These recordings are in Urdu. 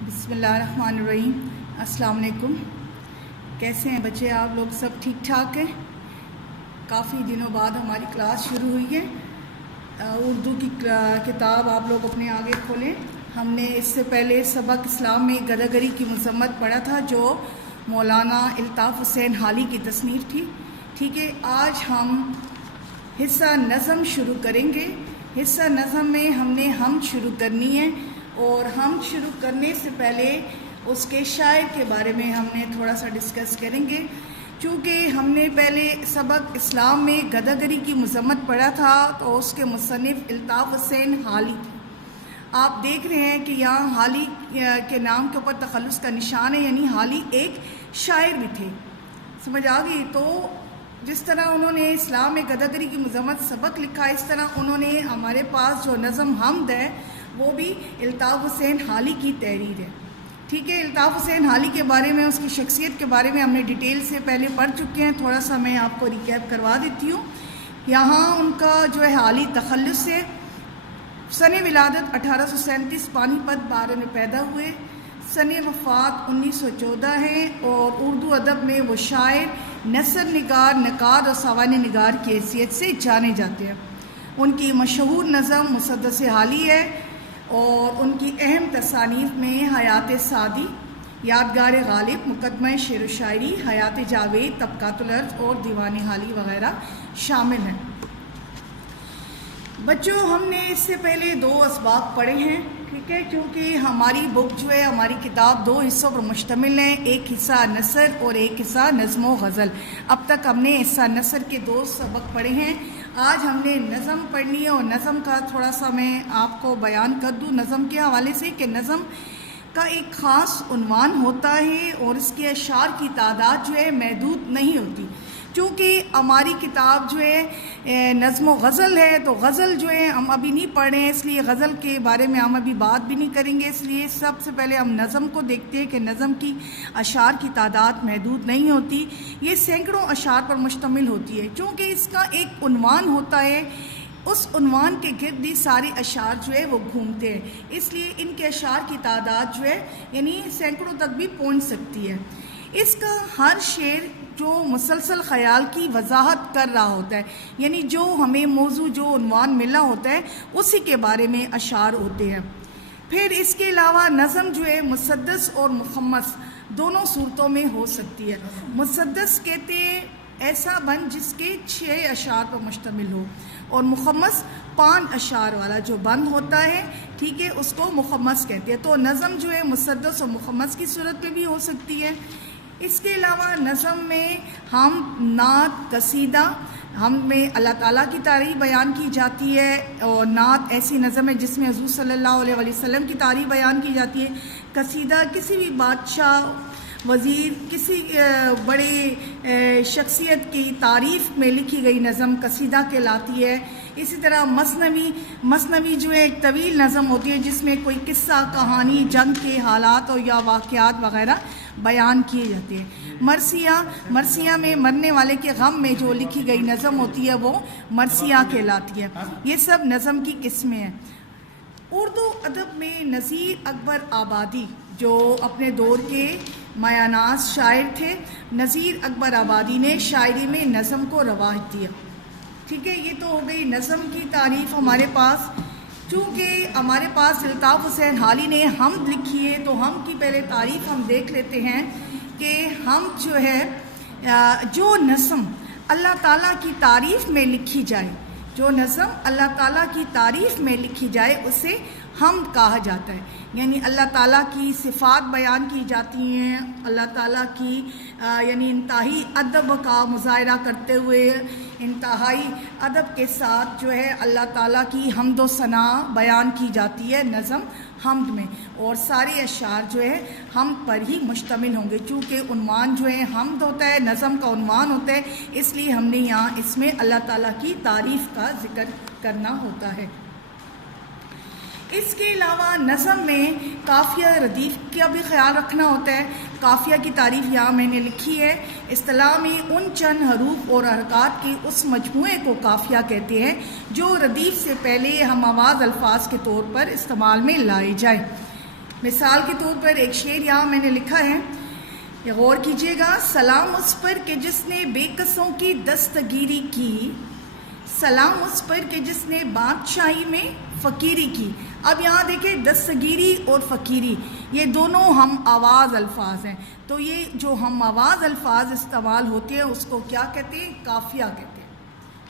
بسم اللہ الرحمن الرحیم۔ السلام علیکم۔ کیسے ہیں بچے؟ آپ لوگ سب ٹھیک ٹھاک ہیں؟ کافی دنوں بعد ہماری کلاس شروع ہوئی ہے۔ اردو کی کتاب آپ لوگ اپنے آگے کھولیں۔ ہم نے اس سے پہلے سبق اسلام میں گداگری کی مذمت پڑھا تھا، جو مولانا الطاف حسین حالی کی تصنیف تھی۔ ٹھیک ہے، آج ہم حصہ نظم شروع کریں گے۔ حصہ نظم میں ہم نے حمد شروع کرنی ہے، اور حمد شروع کرنے سے پہلے اس کے شاعر کے بارے میں ہم نے تھوڑا سا ڈسکس کریں گے، چونکہ ہم نے پہلے سبق اسلام میں گداگری کی مذمت پڑھا تھا تو اس کے مصنف الطاف حسین حالی تھے۔ آپ دیکھ رہے ہیں کہ یہاں حالی کے نام کے اوپر تخلص کا نشان ہے، یعنی حالی ایک شاعر بھی تھے۔ سمجھ آ گئی؟ تو جس طرح انہوں نے اسلام میں گداگری کی مذمت سبق لکھا، اس طرح انہوں نے ہمارے پاس جو نظم حمد ہے وہ بھی الطاف حسین حالی کی تحریر ہے۔ ٹھیک ہے، الطاف حسین حالی کے بارے میں، اس کی شخصیت کے بارے میں ہم نے ڈیٹیل سے پہلے پڑھ چکے ہیں۔ تھوڑا سا میں آپ کو ریکیپ کروا دیتی ہوں۔ یہاں ان کا جو ہے حالی تخلص ہے۔ سن ولادت 1837 پانی پت بارے میں پیدا ہوئے۔ سن وفات 1914 ہے، اور اردو ادب میں وہ شاعر، نثر نگار، نقاد اور سوانح نگار کی حیثیت سے جانے جاتے ہیں۔ ان کی مشہور نظم مسدس حالی ہے، اور ان کی اہم تصانیف میں حیات سعدی، یادگار غالب، مقدمہ شعر و شاعری، حیات جاوید، طبقات الارض اور دیوان حالی وغیرہ شامل ہیں۔ بچوں، ہم نے اس سے پہلے 2 اسباق پڑھے ہیں، ٹھیک ہے، کیونکہ ہماری بک جو ہے، ہماری کتاب 2 حصوں پر مشتمل ہے، ایک حصہ نثر اور ایک حصہ نظم و غزل۔ اب تک ہم نے حصہ نثر کے 2 سبق پڑھے ہیں۔ آج ہم نے نظم پڑھنی ہے، اور نظم کا تھوڑا سا میں آپ کو بیان کر دوں نظم کے حوالے سے، کہ نظم کا ایک خاص عنوان ہوتا ہے، اور اس کے اشعار کی تعداد جو ہے محدود نہیں ہوتی۔ چونکہ ہماری کتاب جو ہے نظم و غزل ہے، تو غزل جو ہے ہم ابھی نہیں پڑھ رہے ہیں، اس لیے غزل کے بارے میں ہم ابھی بات بھی نہیں کریں گے۔ اس لیے سب سے پہلے ہم نظم کو دیکھتے ہیں کہ نظم کی اشعار کی تعداد محدود نہیں ہوتی، یہ سینکڑوں اشعار پر مشتمل ہوتی ہے۔ چونکہ اس کا ایک عنوان ہوتا ہے، اس عنوان کے گرد ہی سارے اشعار جو ہے وہ گھومتے ہیں، اس لیے ان کے اشعار کی تعداد جو ہے یعنی سینکڑوں تک بھی پہنچ سکتی ہے۔ اس کا ہر شعر جو مسلسل خیال کی وضاحت کر رہا ہوتا ہے، یعنی جو ہمیں موضوع، جو عنوان ملا ہوتا ہے، اسی کے بارے میں اشعار ہوتے ہیں۔ پھر اس کے علاوہ نظم جو ہے مسدس اور مخمس دونوں صورتوں میں ہو سکتی ہے۔ مسدس کہتے ہیں ایسا بند جس کے 6 اشعار پر مشتمل ہو، اور مخمس 5 اشعار والا جو بند ہوتا ہے، ٹھیک ہے، اس کو مخمس کہتے ہیں۔ تو نظم جو ہے مسدس اور مخمس کی صورت میں بھی ہو سکتی ہے۔ اس کے علاوہ نظم میں ہم، نعت، قصیدہ، ہم میں اللہ تعالیٰ کی تعریف بیان کی جاتی ہے، اور نعت ایسی نظم ہے جس میں حضور صلی اللہ علیہ وسلم کی تعریف بیان کی جاتی ہے۔ قصیدہ کسی بھی بادشاہ، وزیر، کسی بڑے شخصیت کی تعریف میں لکھی گئی نظم قصیدہ کہلاتی ہے۔ اسی طرح مثنوی جو ہے ایک طویل نظم ہوتی ہے، جس میں کوئی قصہ، کہانی، جنگ کے حالات اور یا واقعات وغیرہ بیان کیے جاتے ہیں۔ مرثیہ میں مرنے والے کے غم میں جو لکھی گئی نظم ہوتی ہے وہ مرثیہ کہلاتی ہے۔ یہ سب نظم کی قسمیں ہیں۔ اردو ادب میں نذیر اکبر آبادی، جو اپنے دور کے مایہ ناز شاعر تھے، نذیر اکبر آبادی نے شاعری میں نظم کو رواج دیا۔ ٹھیک ہے، یہ تو ہو گئی نظم کی تعریف ہمارے پاس۔ چونکہ ہمارے پاس الطاف حسین حالی نے حمد لکھی ہے، تو حمد کی پہلے تعریف ہم دیکھ لیتے ہیں کہ حمد جو ہے، جو نظم اللہ تعالیٰ کی تعریف میں لکھی جائے، جو نظم اللہ تعالیٰ کی تعریف میں لکھی جائے، اسے حمد کہا جاتا ہے۔ یعنی اللہ تعالیٰ کی صفات بیان کی جاتی ہیں، اللہ تعالیٰ کی یعنی انتہائی ادب کا مظاہرہ کرتے ہوئے، انتہائی ادب کے ساتھ جو ہے اللہ تعالیٰ کی حمد و ثنا بیان کی جاتی ہے نظم حمد میں، اور سارے اشعار جو ہے حمد پر ہی مشتمل ہوں گے۔ چونکہ عنوان جو ہے حمد ہوتا ہے، نظم کا عنوان ہوتا ہے، اس لیے ہم نے یہاں اس میں اللہ تعالیٰ کی تعریف کا ذکر کرنا ہوتا ہے۔ اس کے علاوہ نظم میں قافیہ ردیف کا بھی خیال رکھنا ہوتا ہے۔ قافیہ کی تعریف یہاں میں نے لکھی ہے۔ اصطلاح میں ان چند حروف اور حرکات کے اس مجموعے کو قافیہ کہتے ہیں جو ردیف سے پہلے ہم آواز الفاظ کے طور پر استعمال میں لائے جائیں۔ مثال کے طور پر ایک شعر یہاں میں نے لکھا ہے، غور کیجئے گا۔ سلام اس پر کہ جس نے بے کسوں کی دستگیری کی، سلام اس پر کہ جس نے بادشاہی میں فقیری کی۔ اب یہاں دیکھیں دستگیری اور فقیری یہ دونوں ہم آواز الفاظ ہیں، تو یہ جو ہم آواز الفاظ استعمال ہوتے ہیں اس کو کیا کہتے ہیں؟ قافیہ کہتے ہیں۔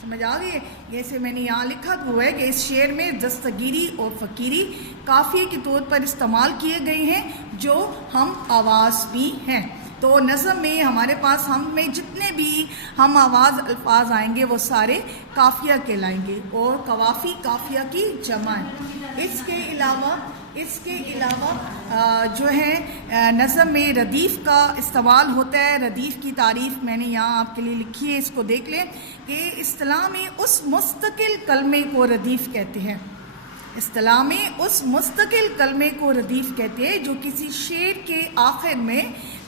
سمجھ آ گئی ہے؟ جیسے میں نے یہاں لکھا وہ ہے کہ اس شعر میں دستگیری اور فقیری قافیے کے طور پر استعمال کیے گئے ہیں جو ہم آواز بھی ہیں۔ تو نظم میں ہمارے پاس ہم میں جتنے بھی ہم آواز الفاظ آئیں گے وہ سارے قافیہ کہلائیں گے، اور قوافی قافیہ کی جمع ہے۔ اس کے علاوہ جو ہے نظم میں ردیف کا استعمال ہوتا ہے۔ ردیف کی تعریف میں نے یہاں آپ کے لیے لکھی ہے، اس کو دیکھ لیں کہ اصطلاح میں اس مستقل کلمے کو ردیف کہتے ہیں۔ اصطلاح میں اس مستقل کلمے کو ردیف کہتے ہیں جو کسی شعر کے آخر میں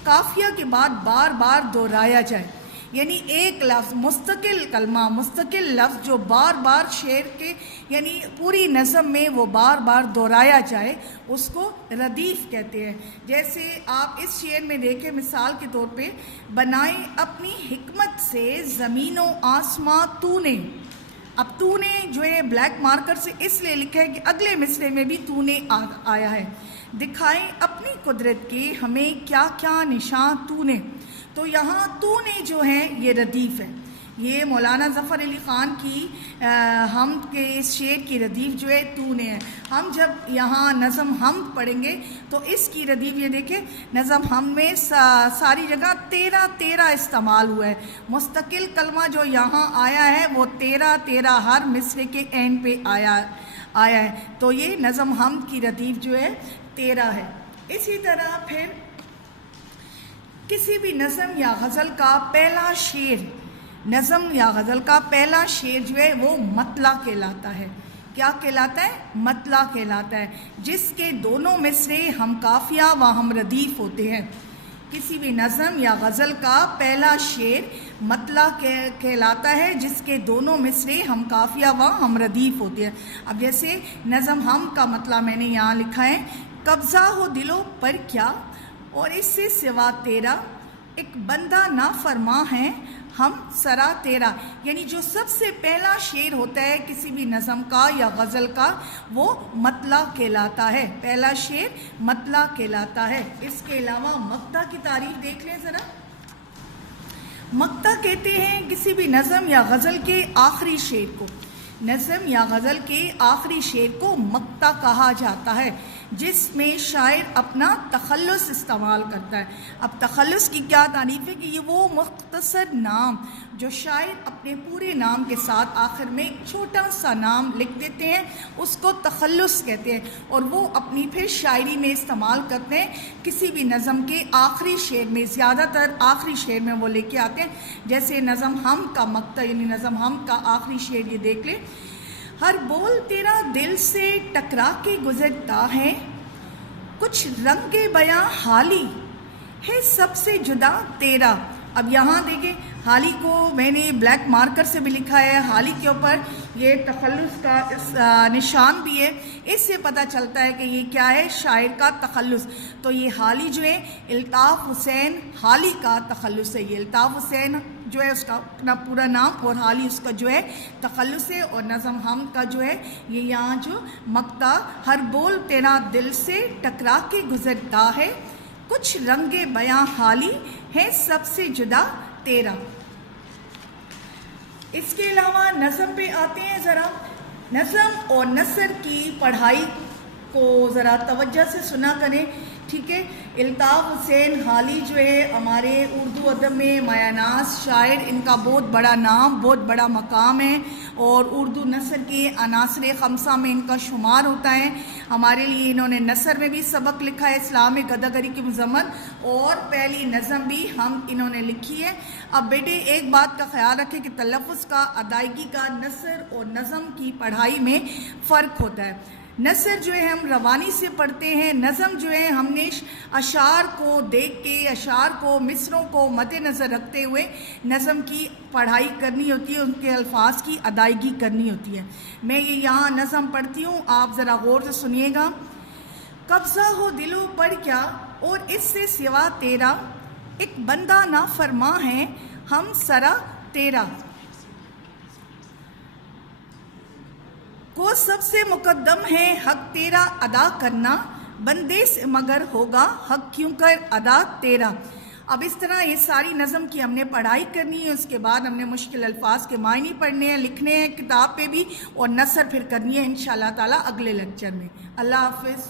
قافیہ کے بعد بار بار دہرایا جائے، یعنی ایک لفظ مستقل کلمہ، مستقل لفظ جو بار بار شعر کے یعنی پوری نظم میں وہ بار بار دہرایا جائے اس کو ردیف کہتے ہیں۔ جیسے آپ اس شعر میں دیکھیں مثال کے طور پہ، بنائے اپنی حکمت سے زمین و آسماں تو نے۔ اب تو نے جو ہے بلیک مارکر سے اس لیے لکھا ہے کہ اگلے مصرعے میں بھی تو نے آیا ہے۔ دکھائیں اپنی قدرت کے ہمیں کیا کیا نشان تو نے، تو یہاں تو نے جو ہے یہ ردیف ہے۔ یہ مولانا ظفر علی خان کی حمد کے اس شعر کی ردیف جو ہے تو نے ہے۔ ہم جب یہاں نظم حمد پڑھیں گے تو اس کی ردیف یہ دیکھیں، نظم حمد میں ساری جگہ 13 استعمال ہوا ہے۔ مستقل کلمہ جو یہاں آیا ہے وہ 13 ہر مصرعے کے اینڈ پہ آیا ہے، تو یہ نظم حمد کی ردیف جو ہے 13 ہے۔ اسی طرح پھر کسی بھی نظم یا غزل کا پہلا شعر، نظم یا غزل کا پہلا شعر جو ہے وہ مطلع کہلاتا ہے۔ کیا کہلاتا ہے؟ مطلع کہلاتا ہے، جس کے دونوں مصرعے ہم قافیہ و ہم ردیف ہوتے ہیں۔ کسی بھی نظم یا غزل کا پہلا شعر مطلع کہلاتا ہے جس کے دونوں مصرعے ہم قافیہ و ہم ردیف ہوتے ہیں۔ اب جیسے نظم ہم کا مطلع میں نے یہاں لکھا ہے، قبضہ ہو دلوں پر کیا اور اس سے سوا تیرا، ایک بندہ نافرماں ہے ہم سرا تیرا، یعنی جو سب سے پہلا شعر ہوتا ہے کسی بھی نظم کا یا غزل کا وہ مطلع کہلاتا ہے، پہلا شعر مطلع کہلاتا ہے۔ اس کے علاوہ مقطع کی تعریف دیکھ لیں ذرا۔ مقطع کہتے ہیں کسی بھی نظم یا غزل کے آخری شعر کو، نظم یا غزل کے آخری شعر کو مقطع کہا جاتا ہے، جس میں شاعر اپنا تخلص استعمال کرتا ہے۔ اب تخلص کی کیا تعریف ہے کہ یہ وہ مختصر نام جو شاعر اپنے پورے نام کے ساتھ آخر میں ایک چھوٹا سا نام لکھ دیتے ہیں، اس کو تخلص کہتے ہیں، اور وہ اپنی پھر شاعری میں استعمال کرتے ہیں۔ کسی بھی نظم کے آخری شعر میں، زیادہ تر آخری شعر میں وہ لے کے آتے ہیں، جیسے نظم ہم کا مقطع یعنی نظم ہم کا آخری شعر یہ دیکھ لیں، ہر بول تیرا دل سے ٹکرا کے گزرتا ہے، کچھ رنگ بیاں حالی ہے سب سے جدا تیرا۔ اب یہاں دیکھیں حالی کو میں نے بلیک مارکر سے بھی لکھا ہے، حالی کے اوپر یہ تخلص کا نشان بھی ہے، اس سے پتہ چلتا ہے کہ یہ کیا ہے، شاعر کا تخلص۔ تو یہ حالی جو ہے الطاف حسین حالی کا تخلص ہے، یہ الطاف حسین جو ہے اس کا اپنا پورا نام اور حالی اس کا جو ہے تخلص ہے۔ اور نظم ہم کا جو ہے یہ یہاں جو مقطع، ہر بول تیرا دل سے ٹکرا کے گزرتا ہے، کچھ رنگ بیاں حالی ہے سب سے جدا تیرا۔ اس کے علاوہ نظم پہ آتے ہیں ذرا، نظم اور نثر کی پڑھائی کو ذرا توجہ سے سنا کریں، ٹھیک ہے۔ الطاف حسین حالی جو ہے ہمارے اردو ادب میں مایہ ناز شاعر، ان کا بہت بڑا نام، بہت بڑا مقام ہے، اور اردو نثر کے عناصر خمسہ میں ان کا شمار ہوتا ہے۔ ہمارے لیے انہوں نے نثر میں بھی سبق لکھا ہے، اسلامک اداکاری کی مذمت، اور پہلی نظم بھی انہوں نے لکھی ہے۔ اب بیٹے ایک بات کا خیال رکھیں کہ تلفظ کا، ادائیگی کا نثر اور نظم کی پڑھائی میں فرق ہوتا ہے۔ نثر جو ہے ہم روانی سے پڑھتے ہیں، نظم جو ہے ہم نے اشعار کو دیکھ کے، اشعار کو، مصروں کو مد نظر رکھتے ہوئے نظم کی پڑھائی کرنی ہوتی ہے، ان کے الفاظ کی ادائیگی کرنی ہوتی ہے۔ میں یہ یہاں نظم پڑھتی ہوں، آپ ذرا غور سے سنیے گا۔ قبضہ ہو دلوں پر کیا اور اس سے سوا تیرا، ایک بندہ نا فرما ہے ہم سرا تیرا، کو سب سے مقدم ہے حق تیرا ادا کرنا، بندے سے مگر ہوگا حق کیوں کر ادا تیرا۔ اب اس طرح یہ ساری نظم کی ہم نے پڑھائی کرنی ہے، اس کے بعد ہم نے مشکل الفاظ کے معنی پڑھنے ہیں، لکھنے ہیں کتاب پہ بھی، اور نثر پھر کرنی ہے انشاءاللہ تعالیٰ اگلے لیکچر میں۔ اللہ حافظ۔